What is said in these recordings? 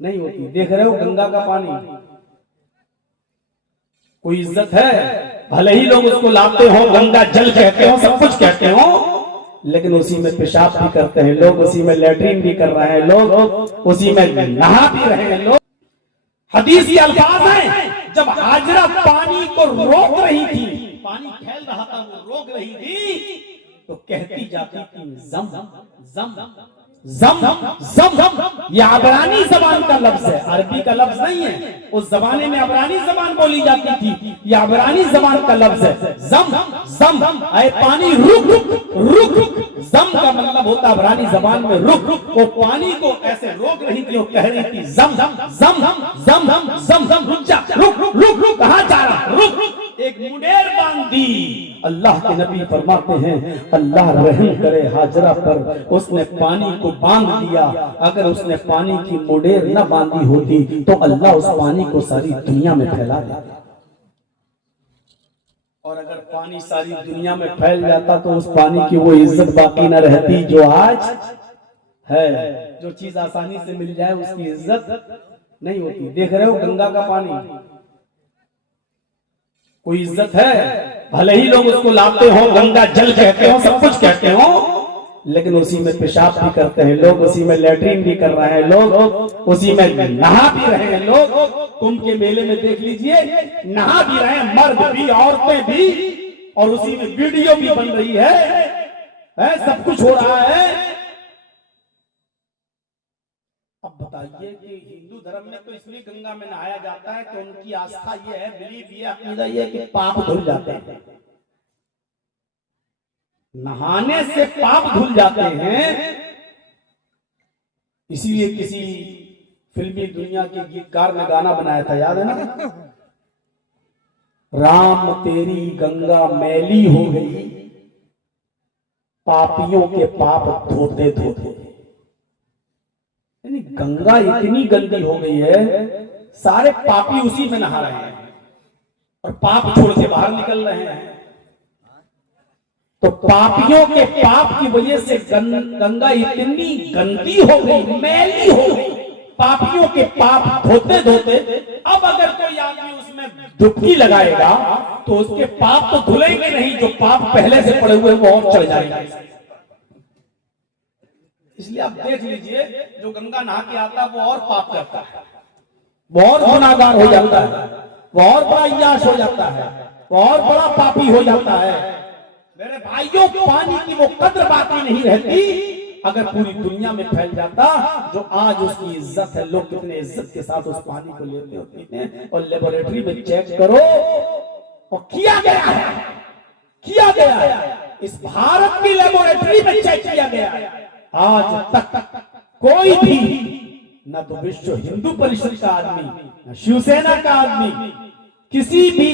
नहीं होती। देख रहे हो गंगा का पानी, कोई इज्जत है? भले ही लोग उसको लाते हो, गंगा जल कहते हो, सब कुछ कहते हो, लेकिन उसी में पेशाब भी करते हैं लोग, उसी में लैट्रिन भी कर रहे हैं लोग, उसी में नहा भी रहे हैं लोग। हदीस के अल्फाज हैं, जब हाजरा पानी को रोक रही थी, पानी फैल रहा था, वो रोक रही थी, तो कहती जाती थी जम जम जम जम जम। ये अबरानी जबान का लफ्ज है, अरबी का लफ्ज नहीं है। उस जमाने में अबरानी जबान बोली जाती थी, ये अबरानी जबान का लफ्ज है। जम जम, अरे पानी रुक रुक रुक। जम का मतलब होता है अबरानी जबान में रुक। वो पानी को ऐसे रोक रही थी, वो कह रही थी जम जम जम जम जम जम, रुक जा, रुक रुक रुक रुक, कहां जा रहा, रुक रुक। एक मुंडेर बांध दी। अल्लाह के नबी फरमाते हैं, अल्लाह रहम करे हाजरा पर, उसने पानी को बांध दिया। अगर उसने पानी की मुंडेर न बांधी होती तो अल्लाह उस पानी को सारी दुनिया में फैला देता। और अगर पानी सारी दुनिया में फैल जाता तो उस पानी की वो इज्जत बाकी न रहती जो आज है। जो चीज आसानी से मिल जाए उसकी इज्जत नहीं होती। देख रहे हो गंगा का पानी, कोई इज्जत है? भले ही लोग उसको लाते हो, गंगा जल कहते हो, सब कुछ कहते हो, लेकिन उसी में पेशाब भी करते हैं लोग, उसी में लैट्रिन भी कर रहे हैं लोग, उसी में नहा भी रहे हैं लोग। कुंभ के मेले में देख लीजिए, नहा भी रहे हैं, मर्द भी औरतें भी, और उसी में वीडियो भी बन रही है, सब कुछ हो रहा है। अब बताइए कि हिंदू धर्म में तो इसलिए गंगा में नहाया जाता है कि उनकी आस्था ये है, बिलीफ ये, अकीदा ये कि पाप धुल जाते हैं। नहाने से पाप धुल जाते हैं। इसीलिए किसी फिल्मी दुनिया के गीतकार ने गाना बनाया था, याद है ना? राम तेरी गंगा मैली हो गई, पापियों के पाप धोते धोते। यानी गंगा इतनी गंदी हो गई है, सारे पापी उसी में नहा रहे हैं और पाप छोड़ के बाहर निकल रहे हैं। तो पापियों के पाप की वजह से गंगा इतनी गंदी हो गई, मैली हो गई, पापियों के पाप धोते धोते। अब अगर कोई आदमी उसमें डुबकी लगाएगा तो उसके पाप तो धुलेंगे नहीं, जो पाप पहले से पड़े हुए वो और चढ़ जाएंगे। इसलिए आप देख लीजिए, जो गंगा नहा के आता है वो और पाप करता है, वो और गुनाहगार हो जाता है, वो और बड़ा याश हो जाता है, वो और बड़ा पापी हो जाता है। मेरे भाइयों, पानी की वो कद्र बाकी नहीं रहती। अगर पूरी दुनिया में फैल जाता, जो आज उसकी इज्जत है, लोग कितने इज्जत के साथ उस पानी को लेते और पीते हैं। और लेबोरेटरी में चेक करो, और किया गया है, इस भारत की लेबोरेटरी में चेक किया गया है। आज तक कोई भी, न तो विश्व हिंदू परिषद का आदमी, न शिवसेना का आदमी, किसी भी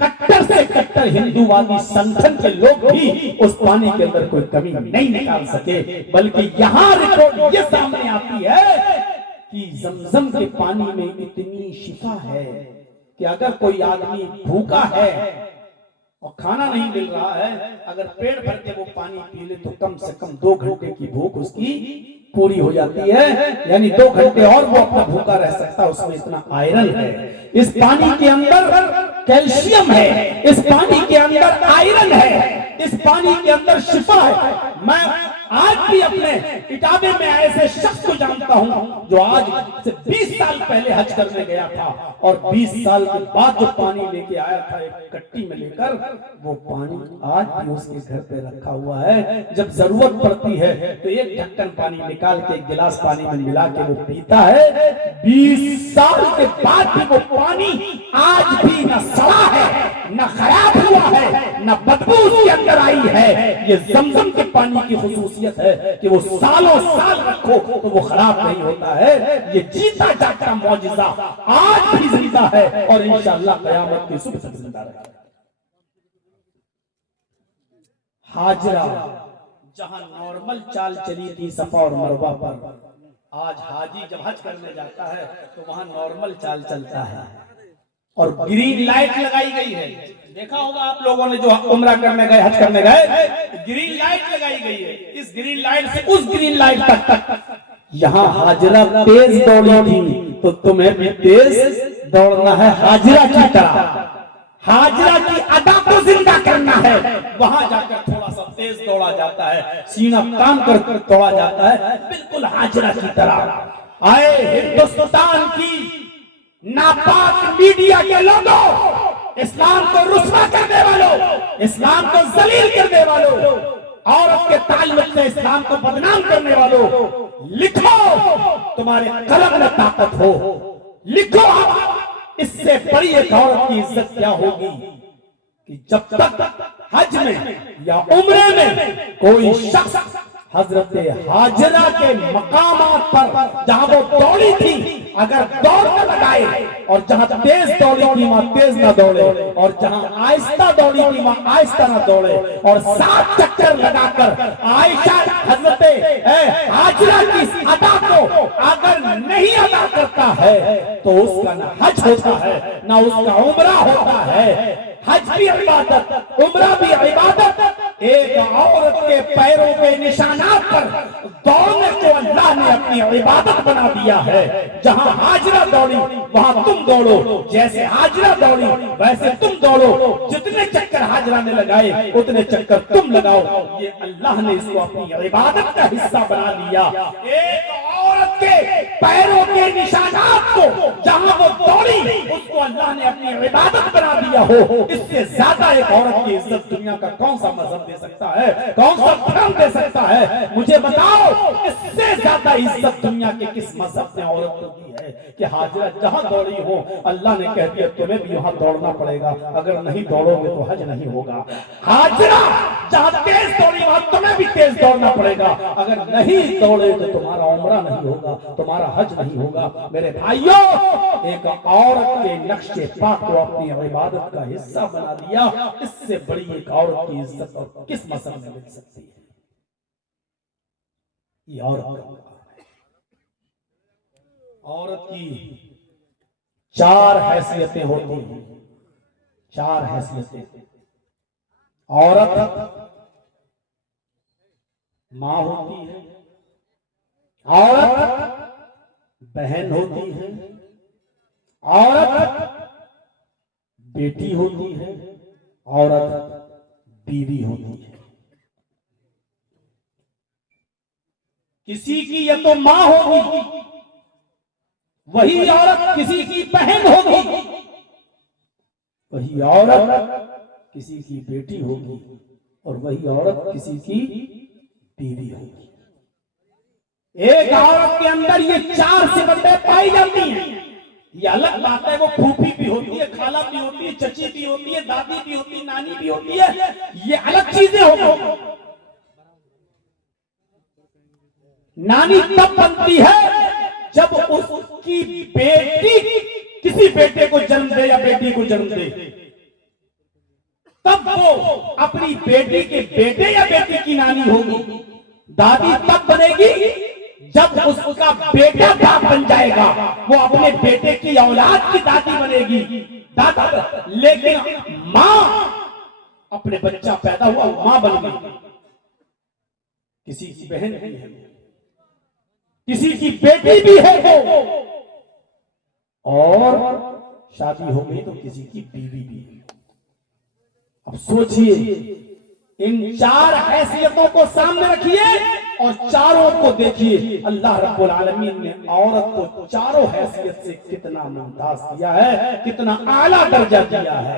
कट्टर से कट्टर हिंदूवादी संगठन के लोग भी उस पानी के अंदर कोई कमी नहीं निकाल सके। बल्कि यहाँ रिपोर्ट ये सामने आती है कि जमजम के पानी में इतनी शिफा है कि अगर कोई आदमी भूखा है और खाना नहीं मिल रहा है, अगर पेट भर के वो पानी पी ले तो कम से कम 2 घंटे की भूख उसकी पूरी हो जाती है। यानी 2 घंटे और वो अपना भूखा रह सकता है, उसमें इतना आयरन है। इस पानी के अंदर कैल्शियम है, इस पानी के अंदर आयरन है, इस पानी के अंदर शिफा है। मैं आज भी अपने इटावे में ऐसे शख्स को जानता हूं जो आज से 20 साल पहले हज करने गया था, और 20 साल के बाद जो पानी लेके आया था एक कट्टी में लेकर, वो पानी आज भी उसके घर पे रखा हुआ है। जब जरूरत पड़ती है तो एक ढक्कन पानी निकाल के एक गिलास पानी में मिला के वो पीता है। 20 साल के बाद भी वो पानी आज भी न सड़ा है, न खराब हुआ है, न बदबू उसके अंदर आई है। ये जमजम के पानी की खुसूसियत है कि वो सालों साल रखो तो वो खराब नहीं होता है। ये जीता जागता मौजिज़ा आज भी जिंदा है और इंशाअल्लाह क़यामत की सुबह तक जिंदा रहेगा। हाजरा जहां नॉर्मल चाल चली थी सफा और मरवा पर, आज हाजी जब हज करने जाता है तो वहां नॉर्मल चाल चलता है और ग्रीन लाइट लगाई गई है। देखा होगा आप लोगों ने जो उम्रा करने गए, हज करने गए, ग्रीन लाइट लगाई गई है। इस ग्रीन लाइट से उस ग्रीन लाइट तक यहाँ हाजरा तेज दौड़ी थी तो तुम्हें भी तेज दौड़ना है हाजरा की तरह। हाजरा की अदा को जिंदा करना है, वहां जाकर थोड़ा सा तेज दौड़ा जाता है, सीना तान कर दौड़ा जाता है, बिल्कुल हाजरा की तरह। आए हिंदुस्तान की नापाक मीडिया के लोगों, इस्लाम को रुस्वा करने वालों, इस्लाम को जलील करने वालों, औरत के ताल्लुक से इस्लाम को बदनाम करने वालों, लिखो तुम्हारे कलम में ताकत हो, लिखो। इससे बड़ी एक औरत की इज्जत क्या होगी कि जब तक हज में या उम्रे में कोई शख्स हजरत हाजरा के मकामात पर जहां वो दौड़ी थी अगर दौड़ न लगाए, और जहां तेज दौड़ी थी वहां तेज ना दौड़े, और जहां आहिस्ता दौड़ी थी वहां आहिस्ता ना दौड़े, और 7 चक्कर लगाकर आयशा हजरत हाजरा की अदा को अगर नहीं अदा करता है तो उसका ना हज होता है ना उसका उम्रा होता है। हज भी इबादत, उम्रा भी इबादत। एक औरत के पैरों के निशानात पर दौड़ने को अल्लाह ने अपनी इबादत बना दिया है। जहां हाजरा दौड़ी वहां तुम दौड़ो, जैसे हाजरा दौड़ी वैसे तुम दौड़ो, जितने चक्कर हाजरा ने लगाए उतने चक्कर तुम लगाओ। ये अल्लाह ने इसको अपनी इबादत का हिस्सा बना लिया। एक औरत के पैरों के निशानात को जहां वो दौड़ी उसको अल्लाह ने अपनी इबादत बना दिया हो, इससे ज्यादा एक औरत की इज्जत दुनिया का कौन सा मजहब दे सकता है, कौन सा धर्म दे सकता है? मुझे बताओ, इससे ज्यादा इज्जत दुनिया के किस मजहब ने औरत को दी है कि हाजरा जहां दौड़ी हो अल्लाह ने कह दिया तुम्हें भी वहां दौड़ना पड़ेगा, अगर नहीं दौड़ोगे तो हज नहीं होगा। हाजरा जहां तेज दौड़ी वहां तुम्हें भी तेज दौड़ना पड़ेगा, अगर नहीं दौड़े तो तुम्हारा उम्रा नहीं होगा, तुम्हारा हज नहीं होगा। मेरे भाइयों, एक औरत के नक्शे पाक को अपनी इबादत का हिस्सा बना दिया, इससे बड़ी एक औरत की इज्जत और किस मसले में मिल सकती है? ये औरत की 4 हैसियतें होती हैं, 4 हैसियतें। औरत मां होती है, औरत बहन होती है, औरत बेटी होती है, औरत बीवी होती है। किसी की या तो मां होगी, वही औरत किसी की बहन होगी, वही औरत किसी की बेटी होगी, और वही औरत किसी की बीवी होगी। एक औरत के अंदर ये 4 सिफतें पाई जाती हैं। ये अलग बात है, वो फूफी भी होती है, खाला भी होती है, चची भी होती है, दादी भी होती है, नानी भी होती है, ये अलग चीजें होंगी। नानी तब बनती है जब उसकी बेटी किसी बेटे को जन्म दे या बेटी को जन्म दे, तब वो अपनी बेटी के बेटे या बेटी की नानी होगी। दादी तब बनेगी जब उसका बेटा बाप बन जाएगा, वो अपने बेटे की औलाद की दादी बनेगी, दादा। लेकिन मां अपने बच्चा पैदा हुआ मां बन गई, किसी की बहन भी है, किसी की बेटी भी है वो, और शादी हो गई तो किसी की बीवी भी है। अब सोचिए, इन 4 हैसियतों को सामने रखिए और चारों को देखिए। अल्लाह रब्बुल आलमीन ने औरत को चारों हैसियत से कितना मुमताज किया है, कितना आला दर्जा दिया है।